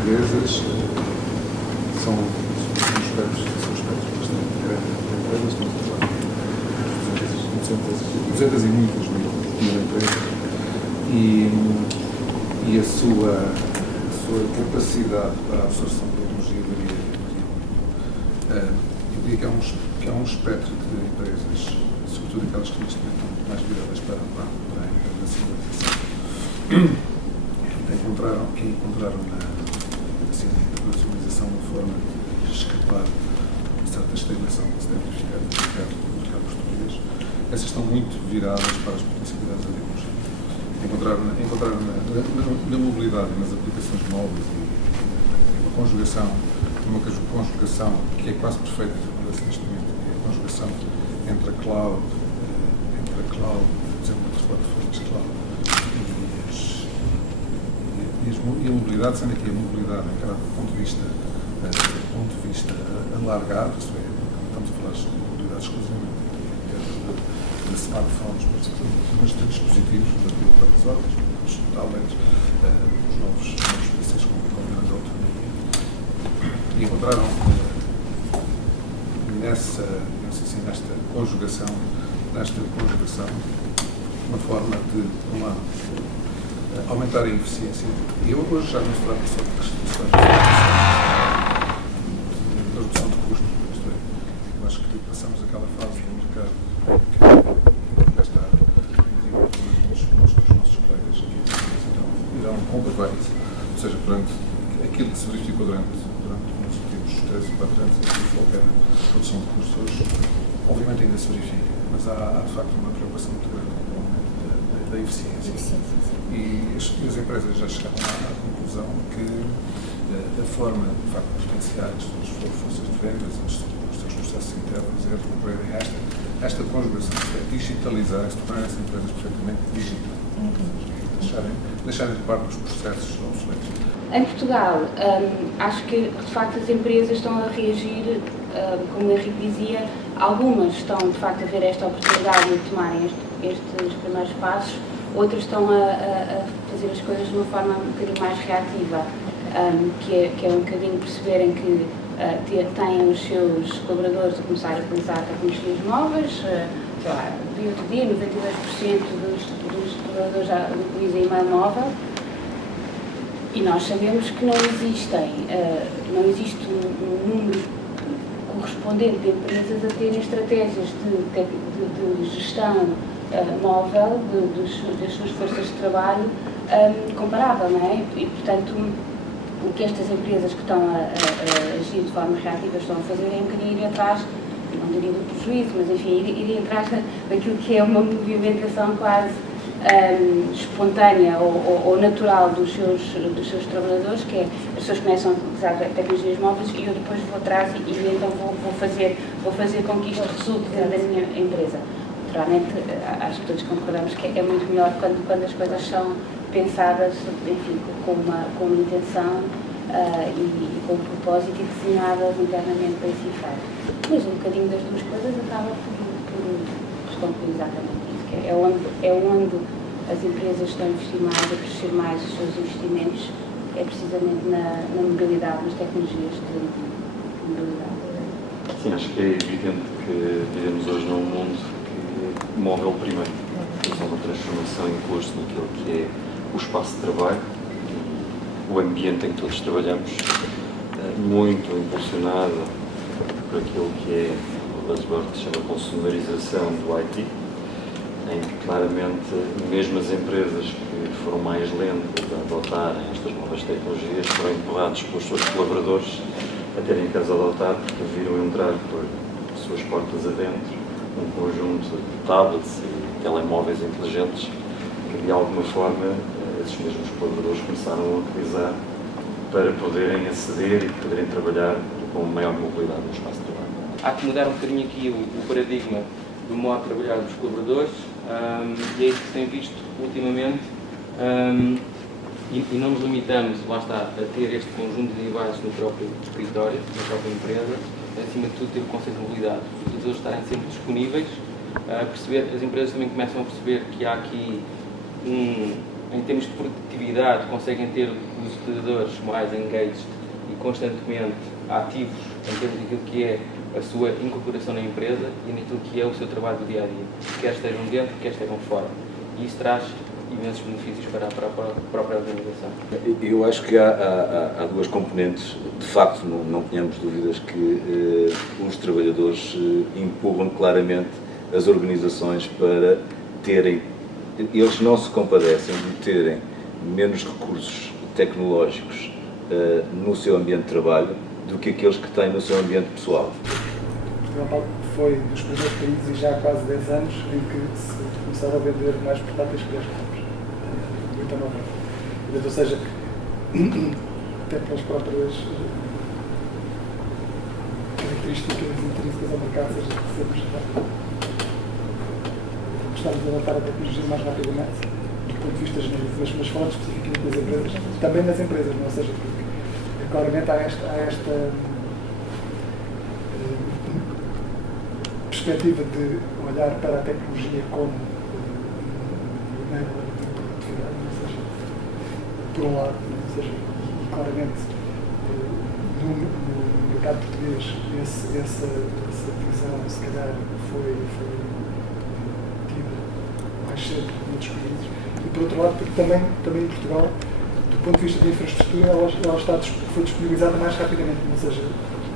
Portuguesas são aspectos bastante grandes da empresa, estamos a falar de 200 e muitas mil empresas, e a sua capacidade para a absorção de tecnologia varia. Eu diria que há um espectro de empresas, sobretudo aquelas que neste momento estão mais viradas para a internacionalização, que encontraram na internacionalização uma forma de escapar de certa estagnação que se deve verificar no mercado português. Essas estão muito viradas para as potencialidades da tecnologia. Encontraram na mobilidade e nas aplicações móveis e uma conjugação que é quase perfeita neste momento, que é a conjugação entre a cloud, por exemplo, de plataformas cloud, e a mobilidade, sendo aqui a mobilidade do ponto de vista alargado, isto é, estamos a falar sobre mobilidade exclusivamente de smartphones, mas de dispositivos, de portas-horas, os tablets, os novos PCs com grande autonomia. E encontraram nesta conjugação, uma forma de, por um lado, aumentar a eficiência. E eu hoje já não se trata só de questões de redução de custos. Isto é, eu acho que passamos aquela fase do mercado que já está dos nossos colegas aqui, irão comprovar isso. Ou seja, durante aquilo que se verificou durante os últimos 3 ou 4 anos, em qualquer redução de custos hoje, obviamente ainda se verifica, mas há de facto uma preocupação muito grande com o aumento da eficiência. E as empresas já chegaram à conclusão que a forma, de facto, de potenciar as suas forças de vendas, os seus processos internos, é recuperarem esta conjugação, é digitalizar, tornar essas empresas perfeitamente digitais, deixarem de parte os processos obsoletos. Em Portugal, acho que, de facto, as empresas estão a reagir, como o Henrique dizia, algumas estão, de facto, a ver esta oportunidade de tomarem estes primeiros passos. Outras estão a fazer as coisas de uma forma um bocadinho mais reativa, que é um bocadinho perceberem que têm os seus colaboradores a começar a utilizar tecnologias móveis. Sei lá, vi outro dia, 92% dos colaboradores já utilizam e-mail móvel, e nós sabemos que não existe um número correspondente de empresas a terem estratégias de gestão móvel das suas forças de trabalho comparável, não é? E, portanto, o que estas empresas que estão a agir de forma reativa estão a fazer é um bocadinho ir atrás, não diria do prejuízo, mas enfim, ir atrás daquilo que é uma movimentação quase espontânea ou natural dos seus trabalhadores, que é as pessoas começam a utilizar tecnologias móveis e eu depois vou atrás e então vou fazer com que isto resulte dentro da minha empresa. Naturalmente, acho que todos concordamos que é muito melhor quando as coisas são pensadas, enfim, com uma intenção e com um propósito e desenhadas internamente para esse efeito. Mas um bocadinho das duas coisas acaba por responder exatamente isso, que é onde as empresas estão a investir mais, a crescer mais os seus investimentos, é precisamente na mobilidade, nas tecnologias de mobilidade. Sim, acho que é evidente que vivemos hoje num mundo móvel primeiro. Temos uma transformação em curso naquilo que é o espaço de trabalho, o ambiente em que todos trabalhamos, muito impulsionado por aquilo que é o buzzword que se chama consumerização do IT, em que claramente mesmo as empresas que foram mais lentas a adotarem estas novas tecnologias foram empurrados pelos seus colaboradores a terem que as adotar, porque viram entrar por suas portas adentro um conjunto de tablets e telemóveis inteligentes que, de alguma forma, esses mesmos colaboradores começaram a utilizar para poderem aceder e poderem trabalhar com maior mobilidade no espaço de trabalho. Há que mudar um bocadinho aqui o paradigma do modo de trabalhar dos colaboradores e é isso que se tem visto ultimamente e não nos limitamos, lá está, a ter este conjunto de devices no próprio escritório, na própria empresa, acima de tudo ter o conceito de mobilidade, os utilizadores estarem sempre disponíveis, as empresas também começam a perceber que há aqui em termos de produtividade, conseguem ter os utilizadores mais engaged e constantemente ativos em termos daquilo que é a sua incorporação na empresa e naquilo que é o seu trabalho do dia-a-dia, quer estejam dentro, quer estejam fora. E isso traz imensos benefícios para a própria organização. Eu acho que há duas componentes. De facto, não tenhamos dúvidas que os trabalhadores empurram claramente as organizações para terem. Eles não se compadecem de terem menos recursos tecnológicos no seu ambiente de trabalho do que aqueles que têm no seu ambiente pessoal. Portugal foi dos primeiros países, e já há quase 10 anos, em que se começaram a vender mais portáteis que laptops. Muito nova. Ou seja, até pelas próprias características intrínsecas ao mercado, seja que sempre gostamos de adotar a tecnologia mais rapidamente, do ponto de vista generalista, mas falando especificamente das empresas, também nas empresas, não? Ou seja, porque claramente há esta perspectiva de olhar para a tecnologia como enabler de produtividade, ou seja, por um lado, ou seja, e claramente no mercado português essa visão se calhar foi tida mais cedo noutros países, e por outro lado porque também em Portugal, do ponto de vista da infraestrutura, ela foi disponibilizada mais rapidamente, ou seja,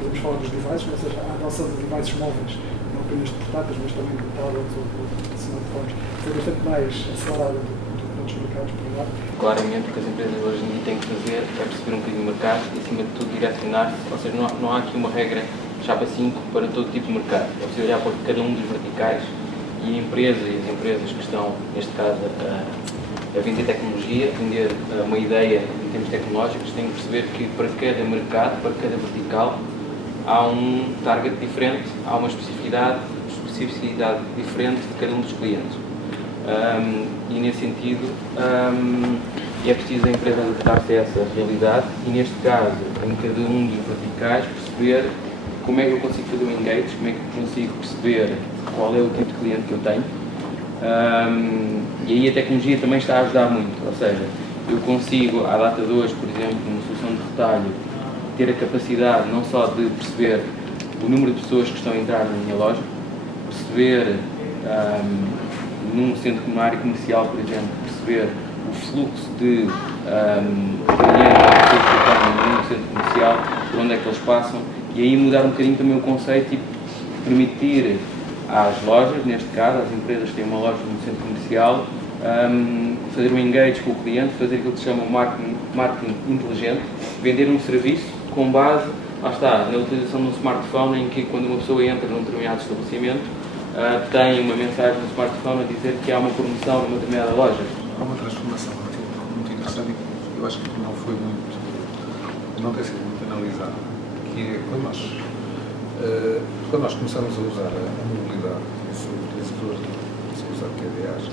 podemos falar dos devices, ou seja, a adoção de devices móveis, não apenas de portáteis, mas também de tablets ou de smartphones, foi bastante mais acelerada do que noutros mercados, por um lado. Claramente, o que as empresas hoje em dia têm que fazer é perceber um bocadinho o mercado e, acima de tudo, direcionar-se, ou seja, não há aqui uma regra chapa 5 para todo tipo de mercado. É preciso olhar para cada um dos verticais e as empresas que estão, neste caso, a vender tecnologia, a vender uma ideia em termos tecnológicos, têm que perceber que para cada mercado, para cada vertical, há um target diferente, há uma especificidade diferente de cada um dos clientes. E nesse sentido, é preciso a empresa adaptar-se a essa realidade e, neste caso, em cada um dos verticais, perceber como é que eu consigo fazer o engage, como é que eu consigo perceber qual é o tipo de cliente que eu tenho. E aí a tecnologia também está a ajudar muito, ou seja, eu consigo, à data de hoje, por exemplo, numa solução de retalho, ter a capacidade não só de perceber o número de pessoas que estão a entrar na minha loja, perceber numa área comercial, por exemplo, perceber o fluxo de clientes que estão no centro comercial, por onde é que eles passam, e aí mudar um bocadinho também o conceito e permitir às lojas, neste caso, às empresas que têm uma loja no centro comercial, fazer um engage com o cliente, fazer aquilo que se chama marketing inteligente, vender um serviço com base, lá está, na utilização de um smartphone, em que quando uma pessoa entra num determinado estabelecimento, tem uma mensagem no smartphone a dizer que há uma promoção numa determinada loja. Há uma transformação muito interessante e eu acho que não tem sido muito analisado, que é quando nós começamos a usar a mobilidade, eu sou utilizador de usar PDAs,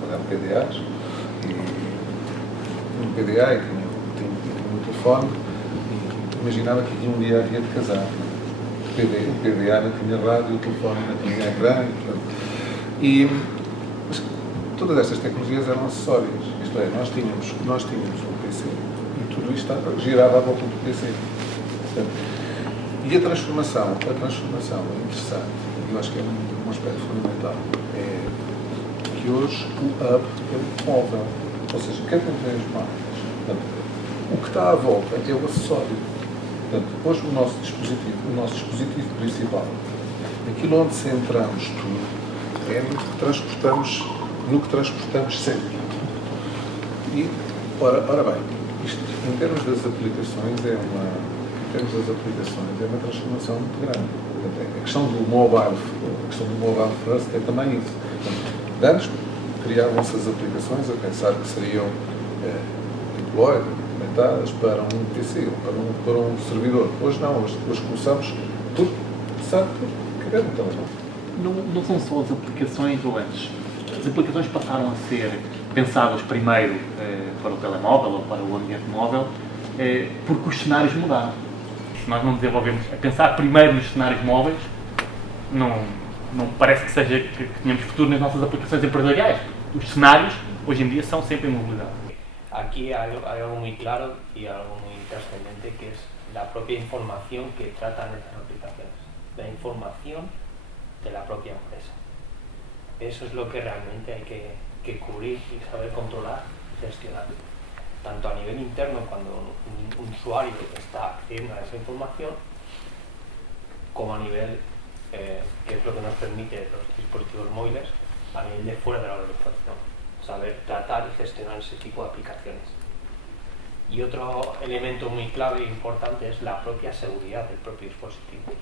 pagar PDAs, e um PDA e tinha um telefone, e imaginava que um dia havia de casar. O PDA não tinha rádio, o telefone não tinha ecrã, mas todas estas tecnologias eram acessórias, isto é, nós tínhamos um PC e tudo isto girava à volta do PC. Portanto, e a transformação é interessante, e eu acho que é um aspecto fundamental, é que hoje o hub é móvel, ou seja, quer que tem as marcas, portanto, o que está à volta é o acessório. Portanto, hoje o nosso dispositivo principal, aquilo onde centramos tudo, é no que transportamos sempre. E, ora bem, isto em termos das aplicações é termos das aplicações, é uma transformação muito grande. A questão do mobile first é também isso. Antes criavam-se as aplicações a pensar que seriam deployed, implementadas para um PC, para um servidor. Hoje não, hoje começamos por começar por criar um telemóvel. Não são só as aplicações ou antes. As aplicações passaram a ser pensadas primeiro para o telemóvel ou para o ambiente móvel porque os cenários mudaram. Se nós não desenvolvemos a pensar primeiro nos cenários móveis, não parece que seja que tenhamos futuro nas nossas aplicações empresariais. Os cenários, hoje em dia, são sempre em mobilidade. Aquí hay algo muy claro y algo muy trascendente, que es la propia información que tratan estas aplicaciones. La información de la propia empresa. Eso es lo que realmente hay que cubrir y saber controlar y gestionar. Tanto a nivel interno, cuando un usuario está accediendo a esa información, como a nivel, que es lo que nos permite los dispositivos móviles, a nivel de fuera de la organización. Saber tratar y gestionar ese tipo de aplicaciones. Y otro elemento muy clave e importante es la propia seguridad del propio dispositivo.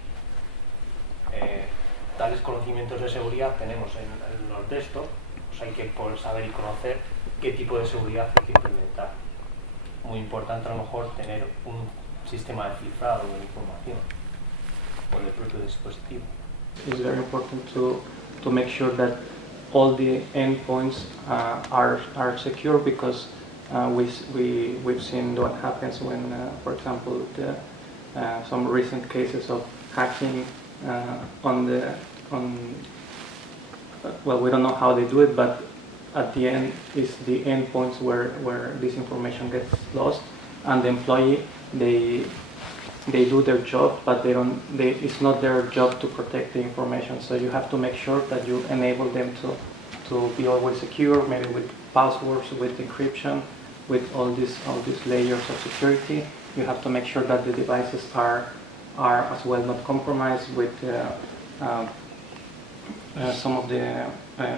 Tales conocimientos de seguridad tenemos en los desktops, pues hay que poder saber y conocer qué tipo de seguridad hay que implementar. Muy importante a lo mejor tener un sistema de cifrado de información por el propio dispositivo. It's very important to make sure that all the endpoints are secure, because we've seen what happens when, for example, some recent cases of hacking well, we don't know how they do it, but at the end is the endpoints where this information gets lost, and the employee they do their job, but it's not their job to protect the information. So you have to make sure that you enable them to be always secure, maybe with passwords, with encryption, with all these layers of security. You have to make sure that the devices are as well not compromised with some of the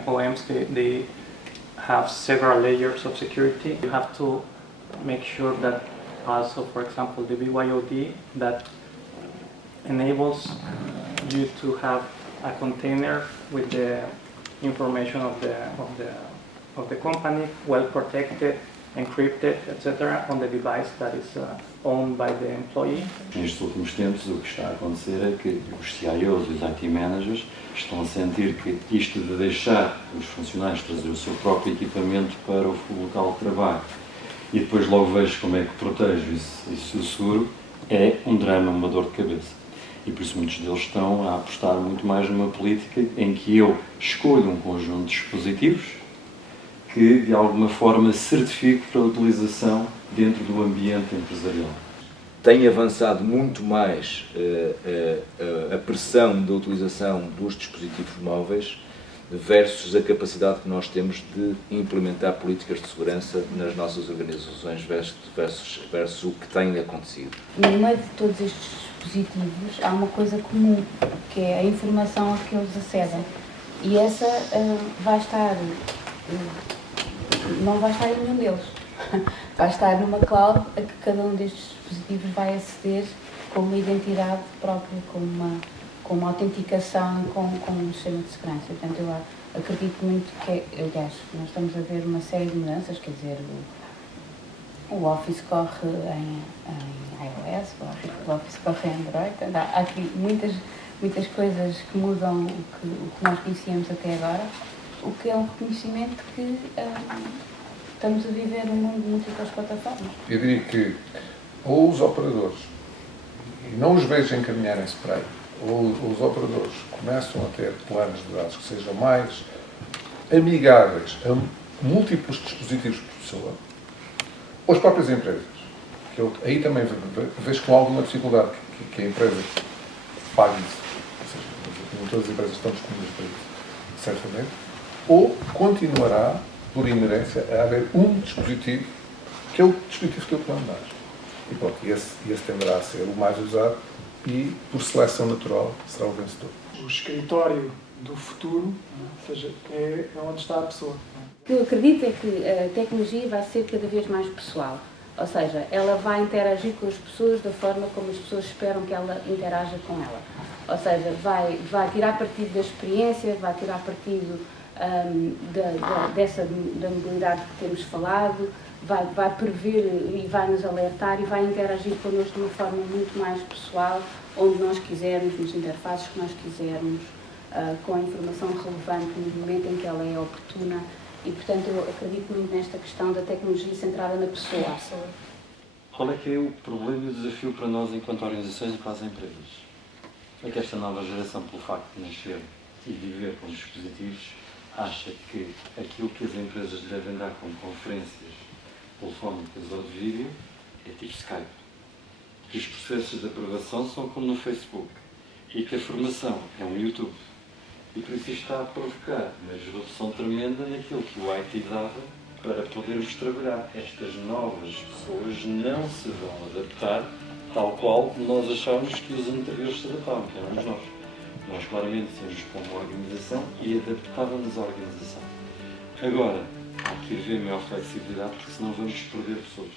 OEMs. They have several layers of security. You have to make sure that also, for example, the BYOD that enables you to have a container with the information of the company, well protected, encrypted, etc., on the device that is owned by the employee. Nestes últimos tempos, o que está a acontecer é que os CIOs e os IT managers estão a sentir que isto de deixar os funcionários trazer o seu próprio equipamento para o local de trabalho e depois logo vejo como é que protejo isso seguro, é um drama, uma dor de cabeça. E por isso muitos deles estão a apostar muito mais numa política em que eu escolho um conjunto de dispositivos que de alguma forma certifique para a utilização dentro do ambiente empresarial. Tem avançado muito mais a pressão da utilização dos dispositivos móveis versus a capacidade que nós temos de implementar políticas de segurança nas nossas organizações versus o que tem acontecido. No meio de todos estes dispositivos há uma coisa comum, que é a informação a que eles acedem. E essa não vai estar em nenhum deles. Vai estar numa cloud a que cada um destes dispositivos vai aceder com uma identidade própria, com uma autenticação, com um sistema de segurança. Portanto, eu acredito muito que, aliás, nós estamos a ver uma série de mudanças, quer dizer, o Office corre em iOS, o Office corre em Android. Há aqui muitas coisas que mudam o que nós conhecíamos até agora, o que é um reconhecimento que estamos a viver num mundo de múltiplas plataformas. Eu diria que ou os operadores, e não os vejo encaminharem-se para aí, ou os operadores começam a ter planos de dados que sejam mais amigáveis a múltiplos dispositivos por pessoa, ou as próprias empresas, que eu aí também vejo com alguma dificuldade que a empresa pague isso, ou seja, nem todas as empresas estão disponíveis para isso, certamente, ou continuará, por inerência, a haver um dispositivo, que é o dispositivo que eu plano dados. E pronto, esse tenderá a ser o mais usado e, por seleção natural, será o vencedor. O escritório do futuro, ou seja, é onde está a pessoa. O que eu acredito é que a tecnologia vai ser cada vez mais pessoal. Ou seja, ela vai interagir com as pessoas da forma como as pessoas esperam que ela interaja com ela. Ou seja, vai tirar partido da experiência, vai tirar partido da mobilidade que temos falado, vai prever e vai nos alertar e vai interagir connosco de uma forma muito mais pessoal, onde nós quisermos, nas interfaces que nós quisermos, com a informação relevante no momento em que ela é oportuna. E, portanto, eu acredito muito nesta questão da tecnologia centrada na pessoa. Qual é que é o problema e o desafio para nós enquanto organizações e para as empresas? É que esta nova geração, pelo facto de nascer e viver com dispositivos, acha que aquilo que as empresas devem dar como conferências telefónicas ou de vídeo é tipo Skype. Que os processos de aprovação são como no Facebook e que a formação é um YouTube. E por isso isto está a provocar uma disrupção tremenda naquilo que o IT dava para podermos trabalhar. Estas novas pessoas não se vão adaptar tal qual nós achávamos que os anteriores se adaptavam, que éramos nós. Nós claramente tínhamos como organização e adaptávamos a organização. Agora, há que ir ver maior flexibilidade, porque senão vamos perder pessoas.